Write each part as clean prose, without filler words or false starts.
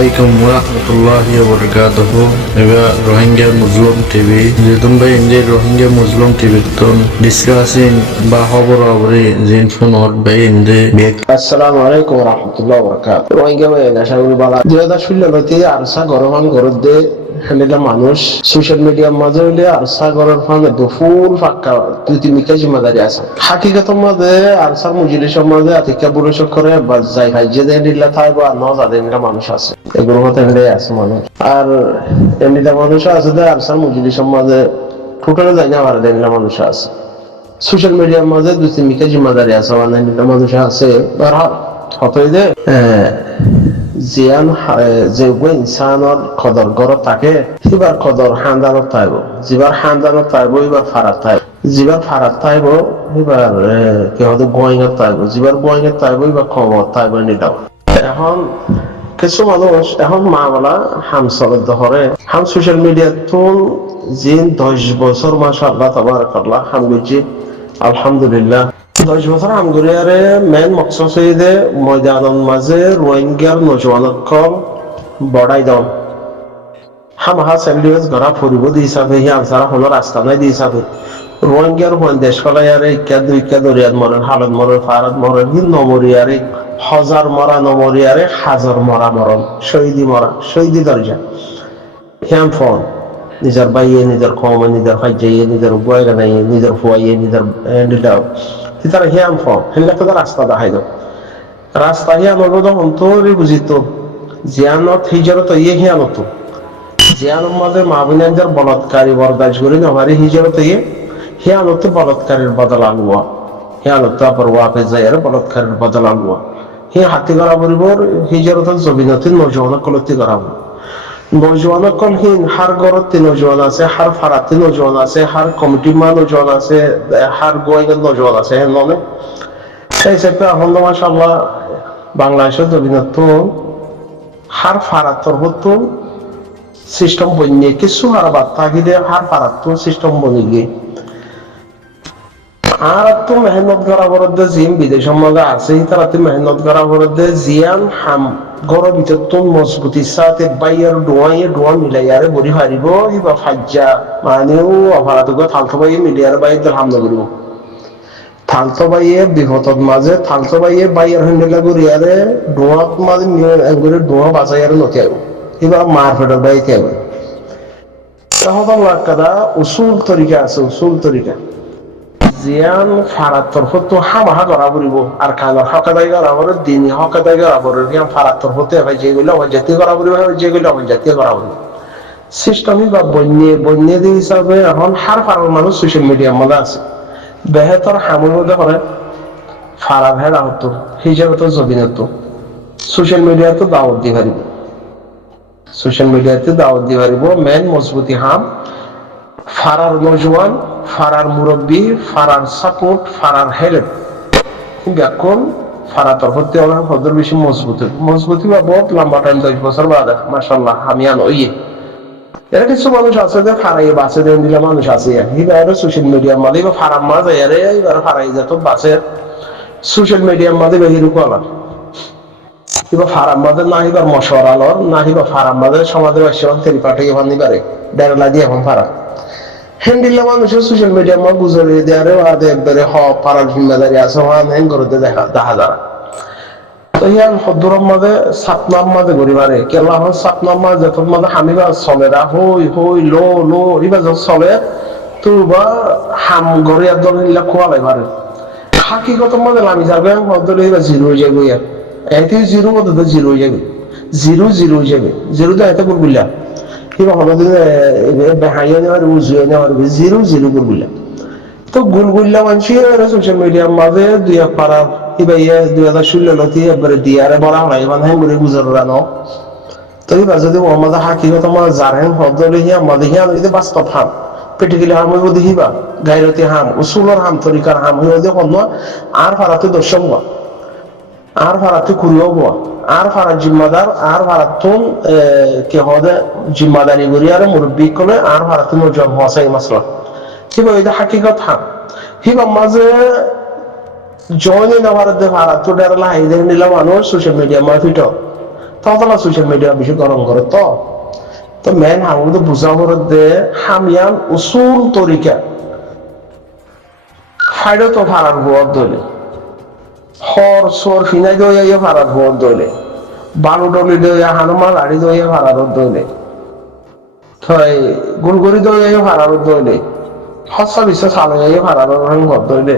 Assalamualaikum warahmatullahi wabarakatuh. Ega Rohingya Muslim TV. Jetun bhai inje Rohingya Muslim TV ton discussing ba hobor hobori jin phone hot bhai inje bek. Assalamualaikum warahmatullahi wabarakatuh. Rohingya bhai na shagul bala. Jeda shullo lati arsa goroman gorode হেলেলা মানুষ social মিডিয়ার মাঝে হইলে ARSA করার ফানে দুফুল ফাঁকা দুই তিন মিকা জিম্মাদারি আছে হাকিকতের মাঝে আরসার মুজিলিসের মাঝে আতিকা বুড়ো করে বা যাই ভাই যে দিল্লা থাকবো আর নজা দিনটা মানুষ আছে এগুলো কথা এমনি আছে মানুষ আর এমনিটা মানুষ আছে যে আরসার মুজিলিসের মাঝে টোটালে যাই না আর দিনটা মানুষ আছে সোশ্যাল মিডিয়ার মাঝে দুই তিন মিকা জিম্মাদারি আছে মানে এমনিটা মানুষ আছে আর হতই যে জিয়ান যে ইনসানৰ কদৰ ঘৰত থাকে সিবাৰ কদৰ খানদানত থাকিব যিবাৰ খানদানত থাকিব এইবাৰ ফাৰাত থাকিব যিবাৰ ফাৰাত থাকিব সিবাৰ সিহঁতে গোৱাইঙত থাকিব যিবাৰ গোৱাইঙত থাকিব এইবাৰ কমত থাকিব নিলাও এখন কিছু মানুষ এখন মা বলা হাম চলত ধরে হাম সোশ্যাল মিডিয়াত জিন 10 বছর মাশাআল্লাহ তাবারাকাল্লাহ হাম গজি আলহামদুলিল্লাহ 10 বছর আমগুরিয়ারে মেন মকসদ হইছে ময়দানের মাঝে রোহিঙ্গার নজওয়ানকল বড়াই দাও হামহা সেলিউস গরা ফুরিব দি হিসাবে আনসার হলো রাস্তা নাই দি হিসাবে রোহিঙ্গার হন দেশ কলায়ারে ইকা দরিয়াত মরন হালত মরন ফারাত মরন হিন নমরিয়ারে হাজার মরা নমরিয়ারে হাজার মরা মরন শহীদি দরজা হিয়াম ফোন নিজের বাইয়ে নিজের কম নিজের ফাইজাইয়ে নিজের বয়রা নাই নিজের ফুয়াইয়ে নিজের নিলাও তারা হিয়াম ফর্ম হেলে তো রাস্তা দেখাই দাও রাস্তা হিয়ানোর বোধ অন্তরে বুঝিত জিয়ানত হিজরত ইয়ে হিয়ানত জিয়ানোর মাঝে মাহবুনানজার বলৎকারী বরদাস করি আমারে হিজরত ইয়ে হিয়ানত বলৎকারীর বদল আলুয়া হিয়ানত আবার ওয়াপে যাইয়ার বলৎকারীর বদল আলুয়া হি হাতি করা বরিবর হিজরতের জমিনতির নজওয়ান কলতি করাবো নজওয়ান কল হিন হার গরতে নজওয়ান আছে হার ফারাতে নজওয়ান আছে হার কমিটি মা নজওয়ান আছে হার গোয়াইগের নজওয়ান আছে হেন ননে সেই হিসেবে এখন মাশাআল্লাহ বাংলাদেশের জমিনত হার ফারাতর হতো সিস্টেম বনিয়ে কিছু হার বার্তা গিয়ে হার ফারাত সিস্টেম বনি গিয়ে আর তো মেহনত করা বরদে জিম বিদেশের মধ্যে আছে তারা তো মেহনত করা বরদে জিয়ান হাম গরম ভিতর তো মজবুতির সাথে বাইয়ের ডোয়া মিলাইয়ারে বড়ি হারিব কিবা ফাজ্জা মানেও অপরাধকে থালতো বাইয়ে মিলিয়ারে বাইয়ের হামলা করিব থালতো বাইয়ে বিপদত মাঝে থালতো বাইয়ে বাইয়ের হন্ডেলা করিয়ারে ডোয়াত মাঝে একবারে ডোয়া বাঁচাইয়ারে নতি আইব কিবা মার ফেটার বাইতে আইব তখন লাগাদা উসুল তরিকা আছে উসুল তরিকা জিয়ান ফারাতর হতো হামাহা করা পড়িব আর খানার হকাদাই করা পড়ে দিন হকাদাই করা পড়ে ইয়ান ফারাতর হতে হয় যেগুলো আমার জাতীয় করা পড়িব যেগুলো আমার জাতীয় করা পড়িব সিস্টেমই বা বন্যে দিয়ে হিসাবে এখন হার ফারার মানুষ সোশ্যাল মিডিয়ার মধ্যে আছে বেহেতর হামুর মধ্যে করে ফারার হেরা হতো হিসাবে তো জবিন হতো সোশ্যাল মিডিয়াতে দাওয়াত দিয়ে পারিব সোশ্যাল মিডিয়াতে দাওয়াত দিয়ে পারিব মেন মজবুতি হাম ফারার নজওয়ান ফারার মুরব্বী ফারার সাপোর্ট ফারার হেল্প এখন ফারাতর হতে হবে হদর বেশি মজবুতি বা বহুত লম্বা টাইম 10 বছর বাদে মাশাআল্লাহ আমি আনো ইয়ে এরা কিছু মানুষ আছে যে ফারাইয়ে বাসে দেন দিলে মানুষ আছে এইবার সোশ্যাল মিডিয়ার মধ্যে বা ফারাম মাঝে আরে এইবার ফারাই যেত বাসে সোশ্যাল মিডিয়ার মধ্যে বেহিরু কলা কিবা ফারাম মাঝে না হিবার মশওয়ারালর না হিবা ফারাম মাঝে সমাজের বাসীবান তেরি পাঠিয়ে ভান্দি পারে ডেরলা দিয়ে এখন ফারা হ্যান্ডিল্লা মানুষের সোশ্যাল মিডিয়া মা গুজরে দেয়ারে আদে একবারে পাড়ার জিম্মাদারি আছে হেন করতে দেখা যারা তো ইয়ান হদ্দুরম মাঝে সাতনাম মাঝে গরিবারে কেলা হন সাতনাম মাঝে যত মাঝে হামিবা চলেরা হই লো ইবা যত চলে তো বা হাম গরিয়ার দল নিলা খোয়ালাই পারে হাকিগত মাঝে লামি যাবে হদ্দুরে ইবা জিরো হয়ে যাবে ইয়ার এতে জিরো মধ্যে তো জিরো হয়ে যাবে জিরো হয়ে যাবে জিরো তো এত করবিল্লা কিবা হলদিন বেহাইয়া নেওয়ার উজুয়ে নেওয়ার জিরো করবিল্লা তো গুলগুল্লা মানুষের সোশ্যাল মিডিয়ার মাঝে দুই এক পাড়া কিবা 2016 লতি একবারে দিয়ারে বলা হয় মানে হ্যাঁ করে গুজর রানো তো এবার যদি মোহাম্মদ হাকিগত মাঝে যার হ্যাঁ হদলে হিয়া মাঝে হিয়া যদি বাস্তব হাম পেটিকিলে হাম হইব দেখিবা গাইরতি হাম উসুলর হাম তরিকার হাম হইব দিয়ে কন্য আর ফারাতে দর্শক আর ফারাতে কুড়িও বোয়া আর ফারার জিম্মাদার আর ফারাতুন কে হদে জিম্মাদারি করি আর মুরব্বী কলে আর ফারাতুন জব হসাই মাসলা হিবা এটা হাকিকত হাম হিবা মাঝে জয়নে নামার দে ফারাতু ডেরলা হাইদে নিলা মানুষ সোশ্যাল মিডিয়া মা ফিটো ততলা সোশ্যাল মিডিয়া বেশি গরম করে তো মেন হামুদ বুঝা করে দে হামিয়ান উসুল তরিকা ফাইডো তো ফারার বুয়ার দলে হর সর ফিনাই দইয়া ফারার বুয়ার দলে বালু ডলি দইয়া হানুমা লাড়ি দইয়া ফারার দলে থই গুলগুড়ি দইয়া ফারার দলে হসা বিশ্ব সালইয়া ফারার রং ঘর দলে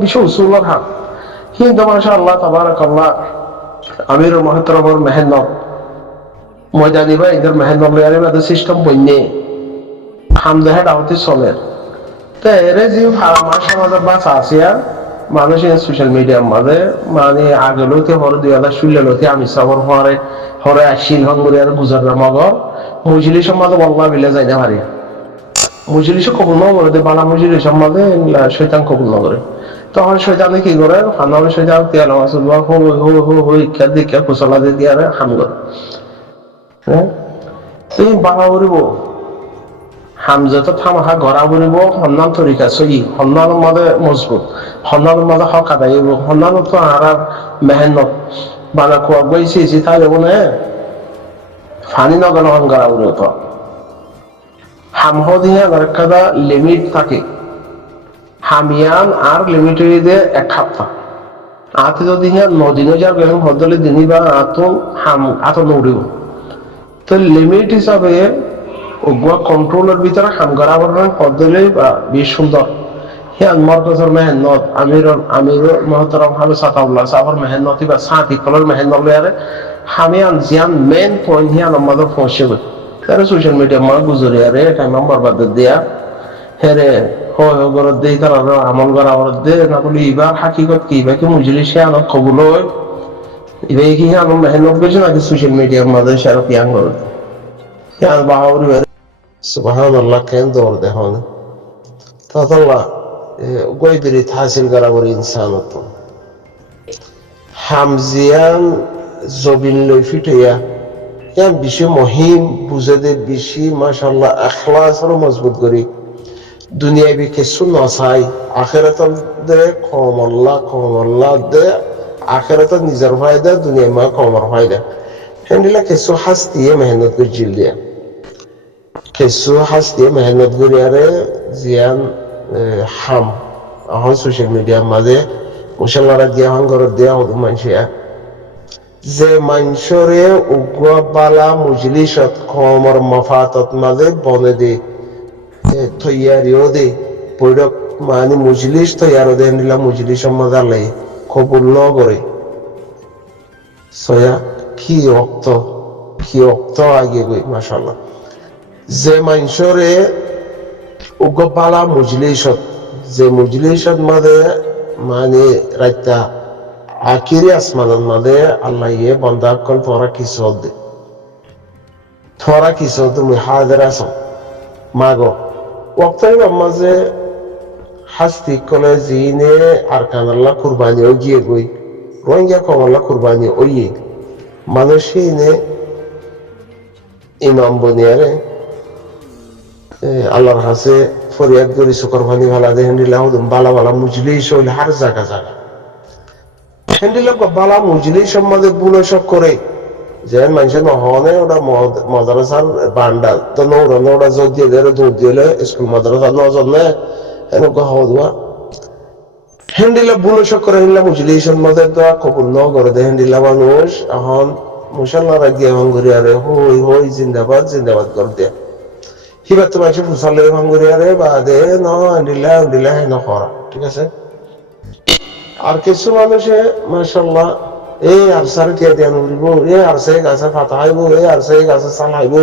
বিশ্ব উসুলর হাম কিন্তু মাশাআল্লাহ তাবারাকাল্লাহ আমির মহতরমর মেহনত ময়দানি বা এদের মেহনত লয়ারে মাঝে সিস্টেম বইনে হামদাহে দাওয়াতি চলে তো এরে যে আমার সমাজে বাঁচা আছে আর মানুষ সোশ্যাল মিডিয়ার মাঝে মানে আগে লইতে হরে 2016 লইতে আমি সাবর হরে আসিল হঙ্গুরি আর গুজরাট মগর মজলি সমাজে বল্লা বিলে যাই না পারি মজলিস কবুল ন করে বালা মজলি সমাজে শয়তান কবুল ন করে তখন শয়তানে কি করে হানাবে শয়তান তেল মাসুল বা হো হো হো হো ইকা দিকা কুসলা দিয়ে আর হাম করে হ্যাঁ তুমি বালা করিব হামজা তো থামাহা গড়া বলিব সন্ধান তরিকা সহি সন্ধানের মাঝে মজবুত সন্ধানের মাঝে হক আদায়ব সন্ধান তো আর মেহনত বানা খোয়া বইছি তাই যাব না ফানি নগর হন গড়া বলিব তো হামহ দিয়ে একটা লিমিট থাকে হামিয়ান আর লিমিটের দিয়ে এক সপ্তাহ আতে যদি নদিনও যার গেলাম হদলে দিনই বা আত নৌড়িব তো লিমিট হিসাবে ওগুয়া কন্ট্রোলের ভিতরে হামগারা বর্ণন পদ্ধতি বা বেশ সুন্দর হিয়ান মরকজর মেহনত আমির মহতরম হাবে সাতাউল্লাহ সাহর মেহনতি বা সাথী কলর মেহনত লয়ারে হামিয়ান জিয়ান মেন পয়েন্ট হিয়ান আমাদের পৌঁছবে তারা সোশ্যাল মিডিয়া মা গুজরিয়ারে টাইম বরবাদ দিয়া হেরে হয় গরত দেই তারা আমল করা গরত দে না বলি ইবা হাকিকত কি ইবা কি মুজলি সে আনক কবুল হয় ইবা কি হিয়ান মেহনত করছে নাকি সোশ্যাল মিডিয়ার মাঝে সারা পিয়াং গরত হিয়ান বাহাউরি সুবহানাল্লাহ কেন দৌড় দেখুন তাহলে গইবিরি হাসিল করা বলে ইনসান তো হামজিয়ান জবিন লই ফিটিয়া ইয়ান বেশি মহিম বুঝে দে বেশি মাশাআল্লাহ আখলাস আর মজবুত করি দুনিয়ায় বি কিছু নচাই আখেরাতর দে কমল্লা দে আখেরাতর নিজের ফায়দা দুনিয়া মা কমর ফায়দা হেন্ডিলা কিছু হাসতিয়ে মেহনত করে জিল দিয়া কিছু হাসতিয়ে মেহনত করি আরে জিয়ান হাম এখন সোশ্যাল মিডিয়ার মাঝে মুসল্লারা দিয়া হন ঘরত দিয়া হতো মানুষিয়া যে মানুষরে উগ্র বালা মুজলিসত কমর মফাতত মাঝে বনে দে তৈয়ারিও দে পৈরক মানে মুজলিস তৈয়ারও দে নিলা মুজলিসের মাঝে আলাই কবুল ন করে সয়া কি অক্ত আগে গই মাশাআল্লাহ যে মানুষরে উগ্র বালা মুজলিসত যে মুজলিসত মাঝে মানে রাইতা আখিরি আসমানের মাঝে আল্লাহ ইয়ে বন্দা কল তোরা কিছু তুমি হাজার আছো মাগো ওক্তাই মাঝে হাস্তি কলে জিনে আর কানাল্লাহ কুরবানি ও গিয়ে গই রোহিঙ্গা কমাল্লা কুরবানি ওইয়ে মানুষই নে ইমাম বনিয়ারে আল্লাহর হাসে ফরিয়াদ করি শুকর ভানি ভালা দে হেন্ডিলাহ বালা মুজলিস হইলে হার জায়গা হেন্ডিলা বালা মুজলিস সম্বন্ধে বুলসক করে যে মানুষ নহনে ওটা মাদ্রাসার বান্ডাল তো ওটা জোর দিয়ে দিলে দৌড় দিলে স্কুল মাদ্রাসা নজনে এনেকুৱা হওয়া হেন্ডিলা বুলসক করে হেন্ডিলা মুজলিস সম্বন্ধে তো কবুল ন করে দে হেন্ডিলা মানুষ এখন মুসল্লা রাগিয়ে ভাঙ্গুরি আরে হই জিন্দাবাদ করে দে হিবার তো মানুষ ফুসালে ভাঙ্গুরি আরে বাদে ন হেন্ডিলা হে নকরা ঠিক আছে আর কিছু মানুষে মাশাআল্লাহ এই আরসারে টিয়া দিয়া নবরিব এই আরসে গাছে ফাতা হাইব এই আরসে গাছে সাল হাইব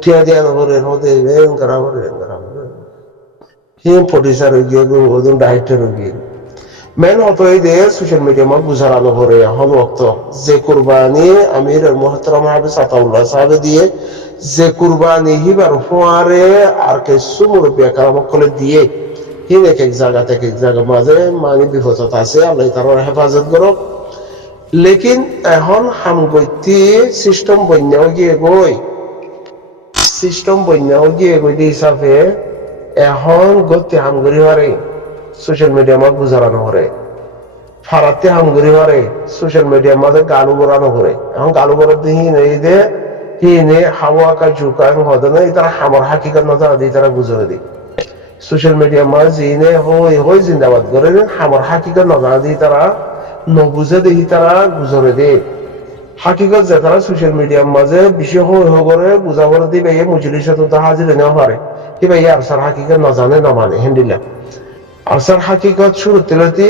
টিয়া দিয়া নবরে হদে বেন করা হিম প্রডিউসার হয়ে গিয়ে ওজন ডাইরেক্টর হয়ে গিয়ে মেন অত এই দে সোশ্যাল মিডিয়া মা বুঝারানো করে হল অক্ত যে কুরবানি আমির মুহতারাম হাফেজ আতাউল্লাহ সাহেব দিয়ে যে কুরবানি হিবার ফোয়ারে আর কিছু মুরব্বী কারামকলে দিয়ে হিন এক জায়গা থেকে এক জায়গা মাঝে মানে বিপদত আছে আল্লাহ তার হেফাজত করক লেকিন এখন হামগতি সিস্টেম বন্যাও গিয়ে গই দি হিসাবে এখন গতি হামগরি হারে সোশ্যাল মিডিয়া মাক বুঝানো হরে ফারাতে হামগুড়ি মারে সোশ্যাল মিডিয়ার মাঝে গালু গোড়ানো করে এখন গালু গোড়ার দিয়ে হিনে হাওয়া কা ঝুঁকা হদে না তারা হামর হাকিকত না তারা দিয়ে তারা গুজরে দিই সোশ্যাল মিডিয়ার মাঝে হিনে হই জিন্দাবাদ করে হামর হাকিকত না জানা দিয়ে তারা নবুঝে দেখি তারা গুজরে দেয় হাকিকত যে তারা সোশ্যাল মিডিয়ার মাঝে বেশি করে বুঝাবর দিবে এই মজলিস তো হাজির নেওয়া পারে কিবা এই আরসার হাকিকত না জানে না মানে হ্যান্ডিলা আরসার হাকিকত শুরু তেলতি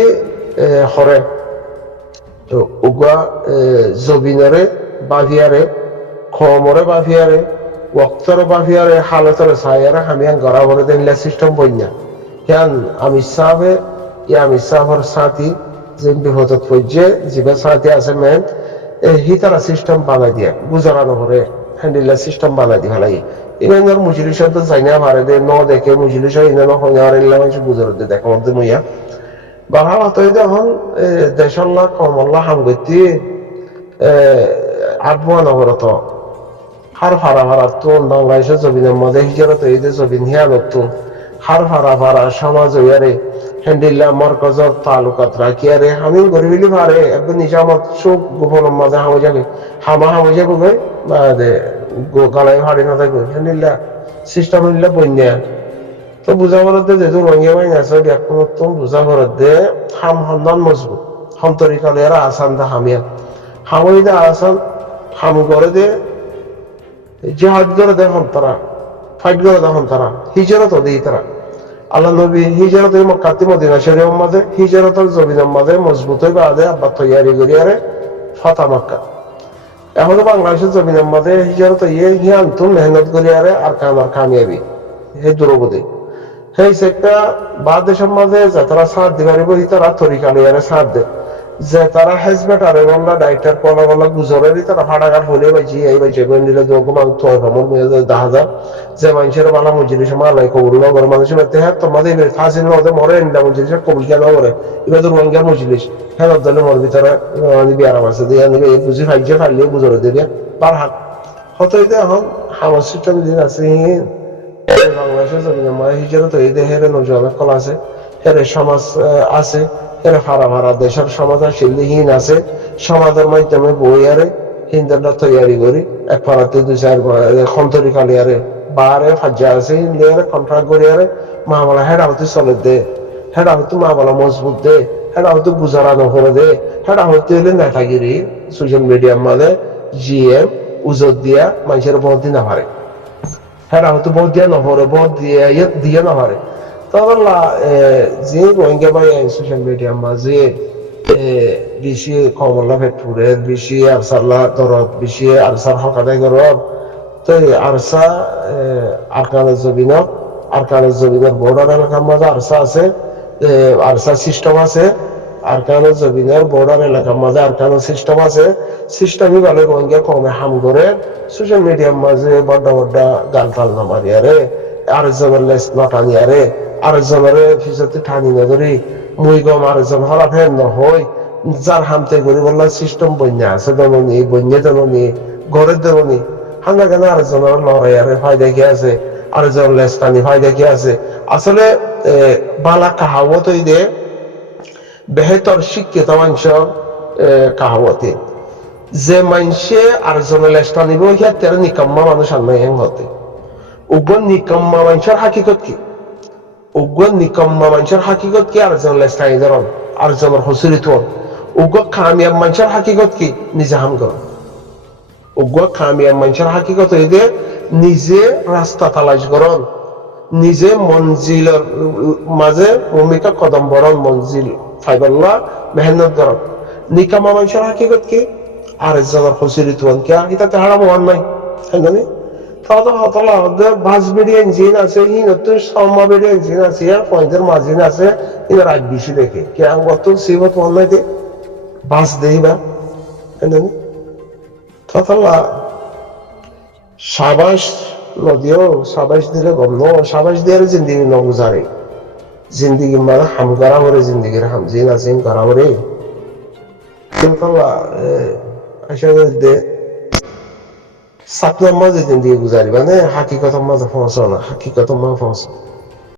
হরে তো উগা জবিনরে বাভিয়ারে খমরে বাভিয়ারে ওয়াক্তরে বাভিয়ারে হালতরে সায়ারে হামিয়ান গড়া ভরে দেন সিস্টেম বইনা কেন আমি সাহেব আমি সাহর সাথী যে বিপদত পড়ছে জিবা সাথী আছে মেন হি তারা সিস্টেম বানাই দিয়া গুজারানো ভরে হ্যান্ডিলা সিস্টেম বানাই দি ফেলাই ইনার মুজলিস তো যাই না পারে দে ন দেখে মুজলিস ইনানো হইয়ার ইল্লা মানুষ গুজর দে দেখো মধ্যে মুইয়া বাড়া হতই যখন দেশল্লাহ কমল্লাহ হামগতি আটবুয়া নগরত হার ফারা ফারা তুন বাংলাদেশের জমিনের মধ্যে হিজরত এই যে জমিন হিয়ালত হার ফারা ফারা সমাজ হইয়ারে হ্যান্ডিল্লা মরকজর তালুকাত রাখিয়ারে আমি গরিবিলি পারে একদম নিজামত চোখ গোপনের মাঝে হামে যাবে হামে যাবে গই গলায় হাড়ি না থাকবে হ্যান্ডিল্লা সিস্টেম হইলা বন্যা তো বুঝা বলতে যেহেতু রঙিয়া বাই না সব এক বুঝা বলতে হাম হন্দান মজবুত হাম তরিকালে এরা আসান দা হামিয়া হামই দা আসান হাম করে দে জিহাদ করে দেখুন তারা ফাইট করে দেখুন তারা হিজরত দেই তারা আল্লাহ নবী হিজরত মক্কাতি মদিনা শরীফের মাঝে হিজরতের জমিনের মাঝে মজবুত হয়ে বাদে আব্বা তৈয়ারি করিয়ারে ফাতা মক্কা এখন বাংলাদেশের জমিনের মাঝে হিজরত হিয়ান তুম মেহনত করিয়ারে আর কামার কামিয়াবি হে দুরবদী সেই সেটা বাদ দেশের মাঝে যে তারা সাথ দিবারি বহি তারা তরিকা লইয়ারে সাথ দে যে তারা হেজবেট আরে বললা ডাইটার কলা বলা গুজরেরই তারা ফাটাঘাট হলে বাইছি এই বাইছে কোন দিলে যোগ মান তো আমার মেয়ে দাহাজা যে মানুষের বালা মজলিস মালাই কবুল না করে মানুষের মধ্যে হ্যাঁ তোমাদের ফাঁসির মধ্যে মরে এন্ডা মজলিস কবুল কেন করে এবার তো রোহিঙ্গা মজলিস হ্যাঁ দলে মর ভিতরে বিয়ার আছে দিয়ে এই বুঝি ফাইজে ফাইলে গুজরে দেবে পার হাত হতই এখন আমার সিস্টেম দিন আছে বাংলাদেশের জমিনের মাঝে হিজরত এই দেহের নজর কল আছে হেরে সমাজ আছে এরা ফারা ফারা দেশের সমাজ শিল্লিহীন আছে সমাজের মাধ্যমে বইয়ারে হিন্দুরা তৈয়ারি করি এক ফারাতে দুই চার খন্তরি কালিয়ারে বারে ফাজ্জা আছে হিন্দুয়ারে কন্ট্রাক্ট করিয়ারে মামলা হেরা হতে চলে দে হেরা হতে মামলা মজবুত দে হেরা হতে গুজারানো করে দে হেরা হতে হলে নেতাগিরি সোশ্যাল মিডিয়ার মাঝে জিএম উজত দিয়া মানুষের ভোট দিতে পারে হেরা হতে ভোট দিয়া নহরে ভোট দিয়ে না পারে তাহলে যে রোহিঙ্গা ভাই সোশ্যাল মিডিয়ার মাঝে বেশি কমলা ফেটপুরের বেশি আরসাল্লাহ দরদ বেশি আরসার হকাদাই গরব তো আরসা আরকানের জমিনের বর্ডার এলাকার মাঝে আরসা আছে আরসা সিস্টেম আছে আরকানের জমিনের বর্ডার এলাকার মাঝে আরকানের সিস্টেম আছে সিস্টেমই ভালো রোহিঙ্গা কমে হাম করে সোশ্যাল মিডিয়ার মাঝে বড্ডা বড্ডা গাল টাল না মারিয়ারে আরেকজনের লেস না টানিয়ারে আরেকজনের ফিসতে টানি না ধরি মুই গম আরেকজন হলা ফের নহয় যার হামতে করি বললা সিস্টেম বন্যা আছে দেনি বন্যা দেনি ঘরের দেনি হাঙ্গা কেন আরেকজনের লড়াই আরে ফায়দা কি আছে আরেকজন লেস টানি ফায়দা কি আছে আসলে বালা কাহাওয়াত দে বেহতর শিক্ষিত মানুষ কাহাওয়াতে যে মানুষে আরেকজনের লেস টানিব ইয়া তের নিকাম্মা মানুষ আর নাই হতে উগ্র নিকাম্মা মানুষের হাকিকত কি উগ্র নিকাম্মা মানুষের হাকিকত কি আরেকজন লেস্টাই ধরন আরেকজনের হসুরিত উগ্র কামিয়াব মানুষের হাকিকত কি নিজে হাম কর উগ্র কামিয়াব মানুষের হাকিকত এই যে নিজে রাস্তা তালাশ করন নিজে মঞ্জিলের মাঝে ভূমিকা কদম বরণ মঞ্জিল ফাইবাল্লাহ মেহনত করন নিকাম্মা মানুষের হাকিকত কি আরেকজনের হসুরিত কে এটাতে হারাম হওয়ার নাই জানি তাহলে হতলা বাস বেড়ি ইঞ্জিন আছে হিনতো সমা বেড়ি ইঞ্জিন আছে পয়েন্টের মাঝিন আছে এটা রাত বেশি দেখে কে গত সিবত অনলাই দে বাস দেই বা জানি তাহলে সাবাস নদীও সাবাস দিলে গম ন সাবাস দিয়ে জিন্দিগি ন গুজারে জিন্দিগি মানে হাম করা করে জিন্দিগির হাম জিন আছে করা করে কিন্তু আসলে দে সাপনার মাঝে জিন্দিগি গুজারি মানে হাকিকতের মাঝে পৌঁছো না হাকিকতের মাঝে পৌঁছো